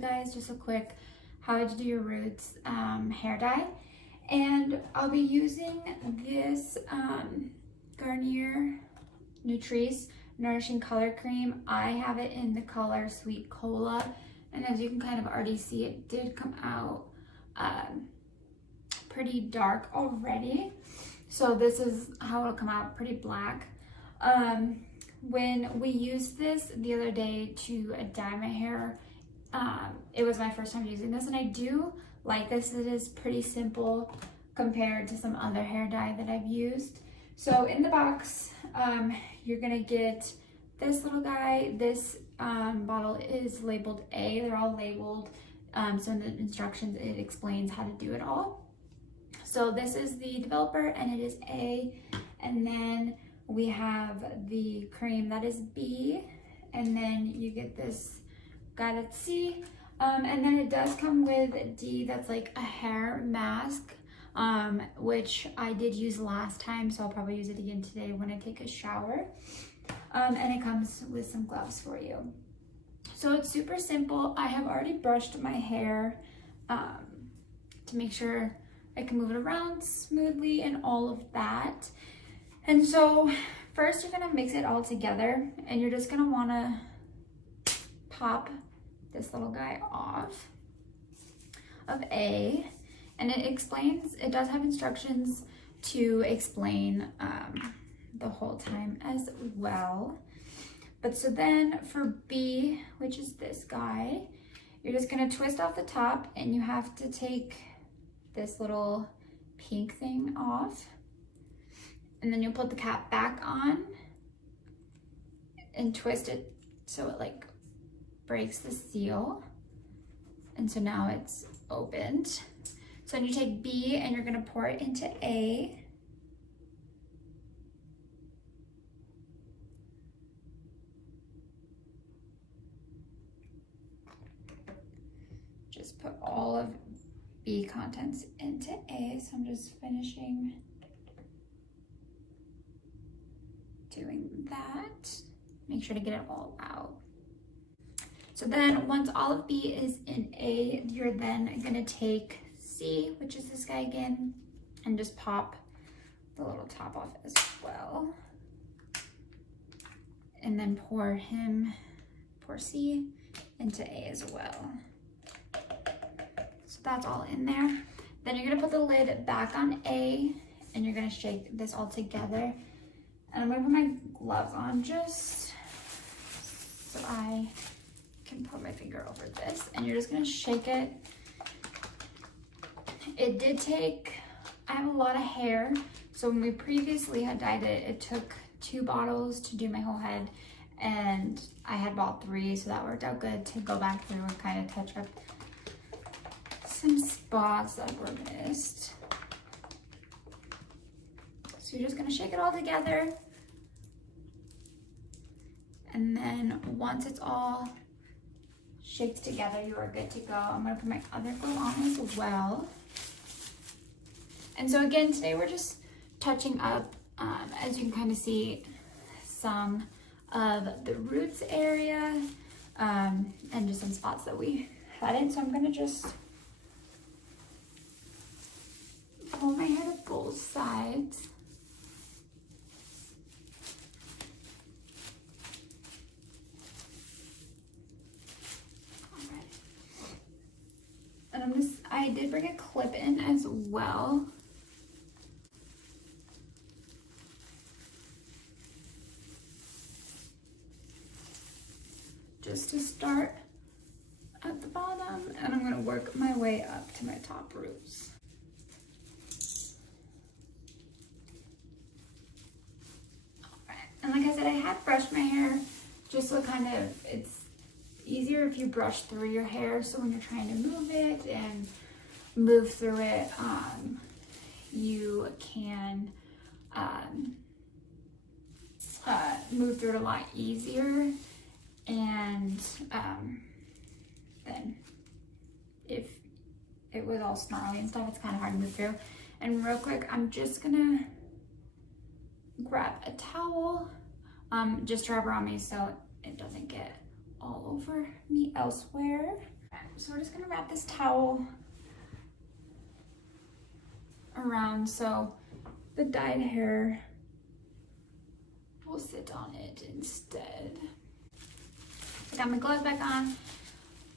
Guys, just a quick how to do your roots hair dye, and I'll be using this Garnier Nutrisse Nourishing Color Cream. I have it in the color Sweet Cola, and as you can kind of already see, it did come out pretty dark already. So this is how it'll come out, pretty black. When we used this the other day to dye my hair, it was my first time using this, and I do like this. It is pretty simple compared to some other hair dye that I've used. So in the box, you're gonna get this little guy. This bottle is labeled A. They're all labeled. So in the instructions, it explains how to do it all. So this is the developer, and it is A. And then we have the cream, that is B. And then you get this guy, that's C. And then it does come with D, that's like a hair mask, which I did use last time, so I'll probably use it again today when I take a shower. And it comes with some gloves for you. So it's super simple. I have already brushed my hair to make sure I can move it around smoothly and all of that. And so first you're gonna mix it all together, and you're just gonna wanna pop this little guy off of A, and it does have instructions to explain the whole time as well. But so then for B, which is this guy, you're just gonna twist off the top, and you have to take this little pink thing off, and then you'll put the cap back on and twist it so it like breaks the seal. And so now it's opened. So then you take B and you're gonna pour it into A. Just put all of B contents into A. So I'm just finishing doing that. Make sure to get it all out. So then once all of B is in A, you're then gonna take C, which is this guy again, and just pop the little top off as well. And then pour C into A as well. So that's all in there. Then you're gonna put the lid back on A, and you're gonna shake this all together. And I'm gonna put my gloves on just so I can put my finger over this, and you're just gonna shake it. It did take, I have a lot of hair, so when we previously had dyed it, it took 2 bottles to do my whole head, and I had bought 3, so that worked out good to go back through and kind of touch up some spots that were missed. So you're just gonna shake it all together. And then once it's all shaked together, you are good to go. I'm gonna put my other glove on as well. And so again, today we're just touching up, as you can kind of see, some of the roots area, and just some spots that we had in. So I'm gonna just pull my hair to both sides. And I did bring a clip in as well. Just to start at the bottom, and I'm gonna work my way up to my top roots. And like I said, I had brushed my hair just so kind of, it's easier if you brush through your hair, so when you're trying to move it and move through it, you can move through it a lot easier. And then if it was all snarly and stuff, it's kind of hard to move through. And real quick, I'm just gonna grab a towel, just to wrap around me so it doesn't get all over me elsewhere. So we're just gonna wrap this towel around so the dyed hair will sit on it instead. I got my gloves back on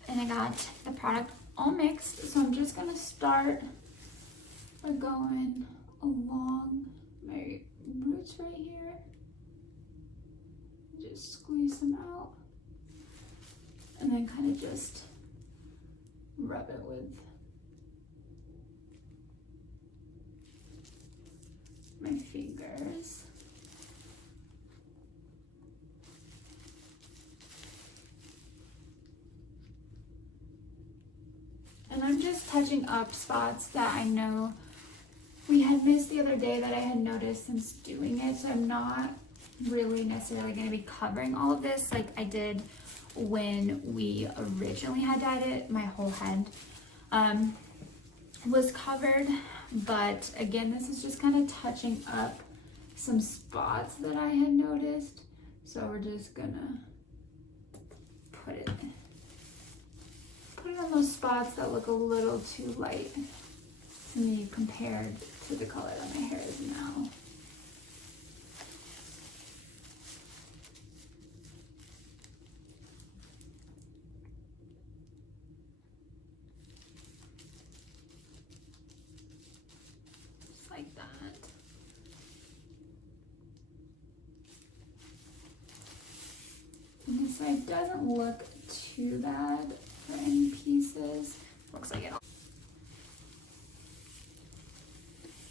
and I got the product all mixed. So I'm just gonna start by going along my roots right here. Just squeeze them out and then kind of just rub it with my fingers. And I'm just touching up spots that I know we had missed the other day that I had noticed since doing it. So I'm not really necessarily going to be covering all of this like I did when we originally had dyed it. My whole head was covered, but again, this is just kind of touching up some spots that I had noticed. So we're just gonna put it on those spots that look a little too light to me compared to the color that my hair is now. Like that. And this side doesn't look too bad for any pieces. Looks like it.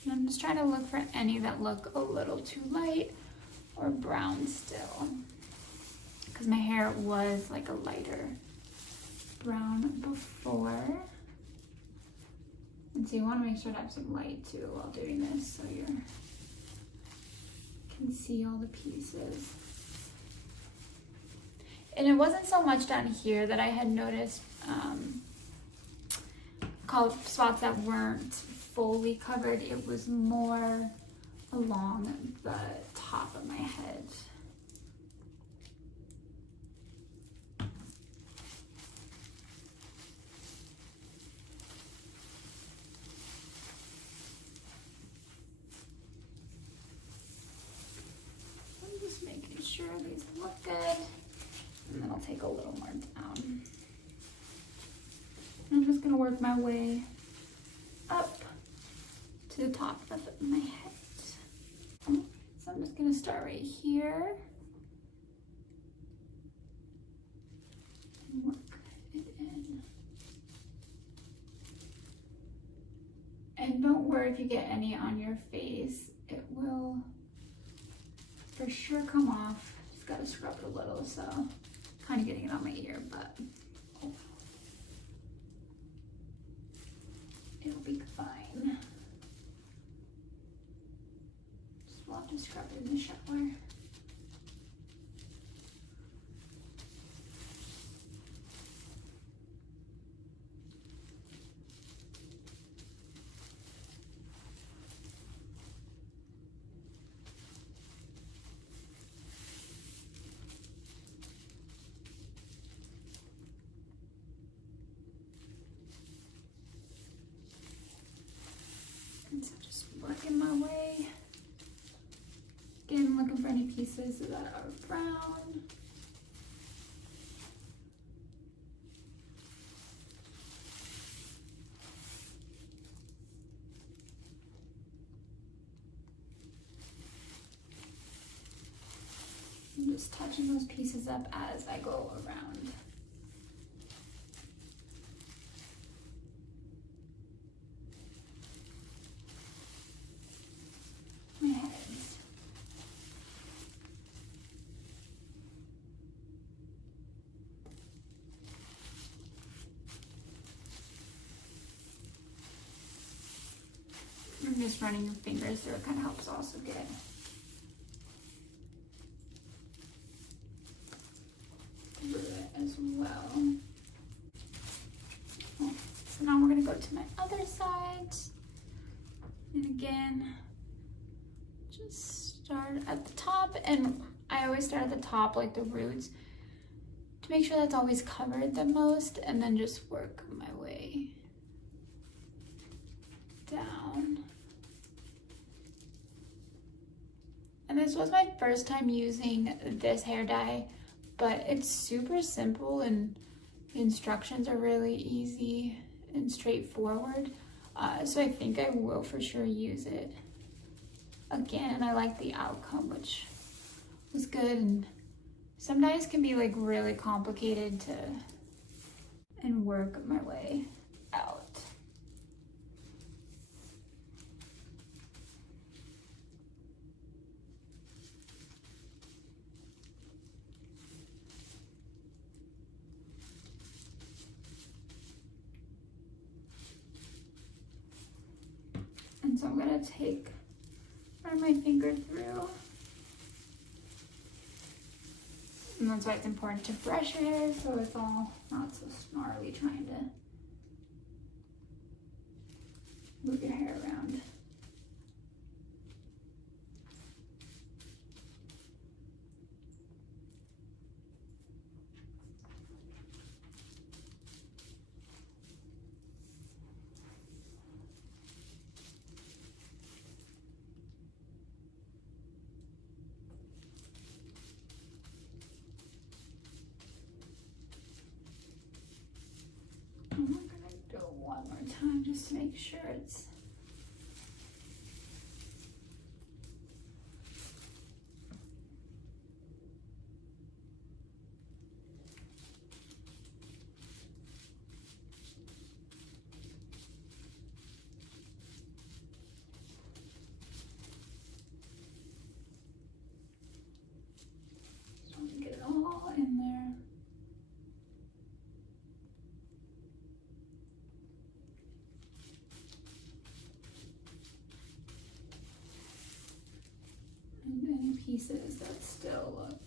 And I'm just trying to look for any that look a little too light or brown still, because my hair was like a lighter brown before. And so you want to make sure to have some light too while doing this, so you can see all the pieces. And it wasn't so much down here that I had noticed spots that weren't fully covered. It was more along the top of my head. Making sure these look good, and then I'll take a little more down. I'm just gonna work my way up to the top of my head. So I'm just gonna start right here and work it in. And don't worry if you get any on your face, it will for sure come off. Just gotta scrub it a little, so kind of getting it on my ear, but it'll be fine. Just will have to scrub it in the shower. So just working my way. Again, looking for any pieces that are brown. I'm just touching those pieces up as I go around. And just running your fingers through it kind of helps also get through it as well. So now we're going to go to my other side. And again, just start at the top. And I always start at the top, like the roots, to make sure that's always covered the most, and then just work my way down. And this was my first time using this hair dye, but it's super simple and the instructions are really easy and straightforward. So I think I will for sure use it again, and I like the outcome, which was good. And some dyes can be like really complicated to and work my way out. And so I'm gonna run my finger through. And that's why it's important to brush your hair so it's all not so snarly trying to move your hair around. And we're gonna do it one more time just to make sure it's just want to get it all in there. And any pieces that still look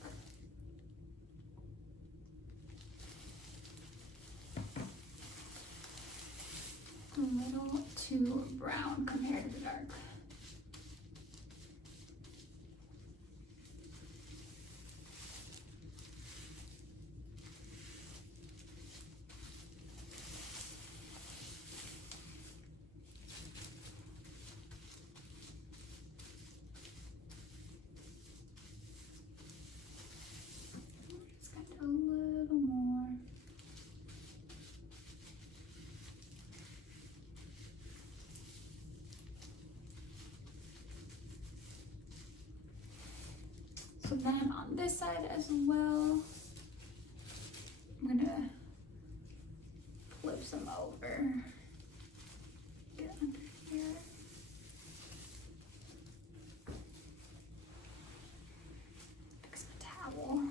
a little too brown compared to the dark. Just got a little more. So then on this side as well, I'm gonna flip some over. Get under here. Fix my towel.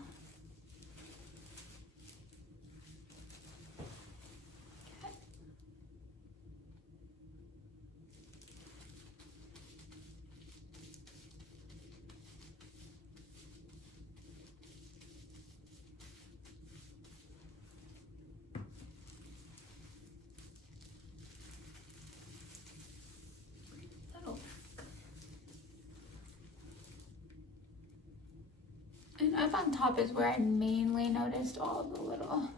Okay. That'll work. And up on top is where I mainly noticed all of the little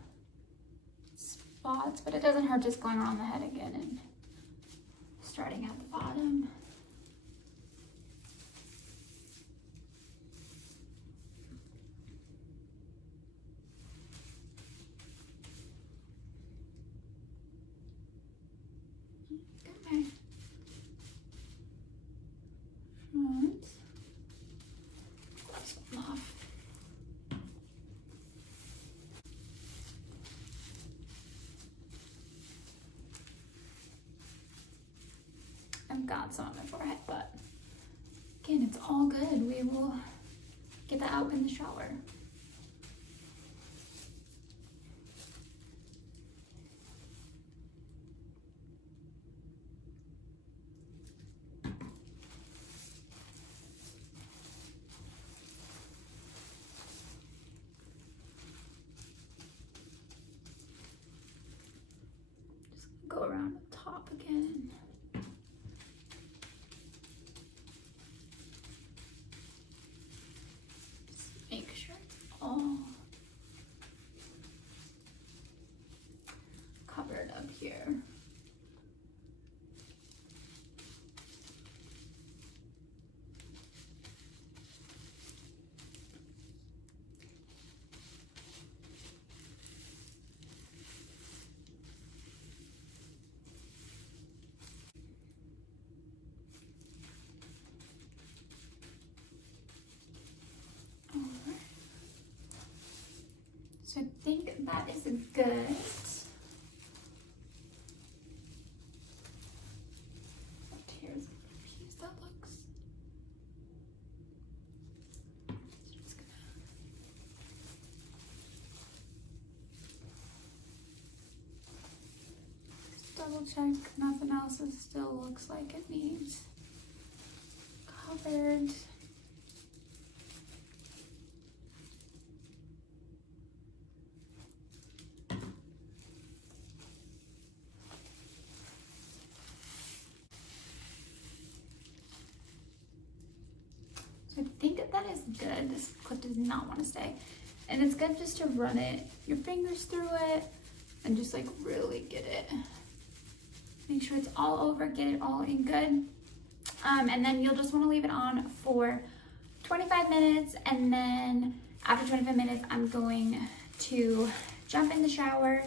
spots, but it doesn't hurt just going around the head again and starting at the bottom. Okay. Front. This one off. I've got some on my forehead, but again, it's all good. We will get that out in the shower. Just go around the top again. Just make sure it's here. So I think that is good. Here's a piece that looks. Just double check nothing else still looks like it needs covered. So I think that is good. This clip does not want to stay. And it's good just to run your fingers through it and just like really get it. Make sure it's all over, get it all in good. And then you'll just want to leave it on for 25 minutes. And then after 25 minutes, I'm going to jump in the shower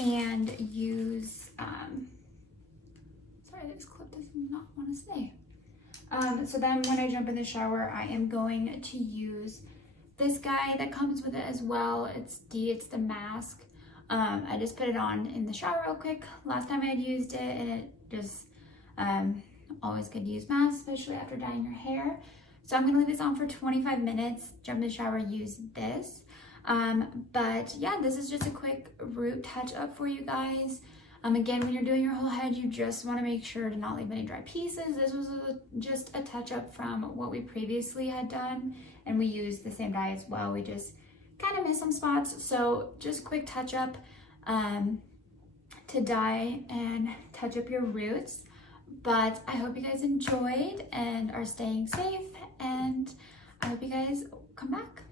and use, sorry, this clip does not want to stay. So then when I jump in the shower, I am going to use this guy that comes with it as well. It's the mask. I just put it on in the shower real quick. Last time I had used it, and it just, always good to use masks, especially after dyeing your hair. So I'm gonna leave this on for 25 minutes, jump in the shower, use this. But yeah, this is just a quick root touch up for you guys. Again, when you're doing your whole head, you just want to make sure to not leave any dry pieces. This was just a touch up from what we previously had done, and we used the same dye as well. We just kind of missed some spots, so just quick touch up to dye and touch up your roots. But I hope you guys enjoyed and are staying safe, and I hope you guys come back.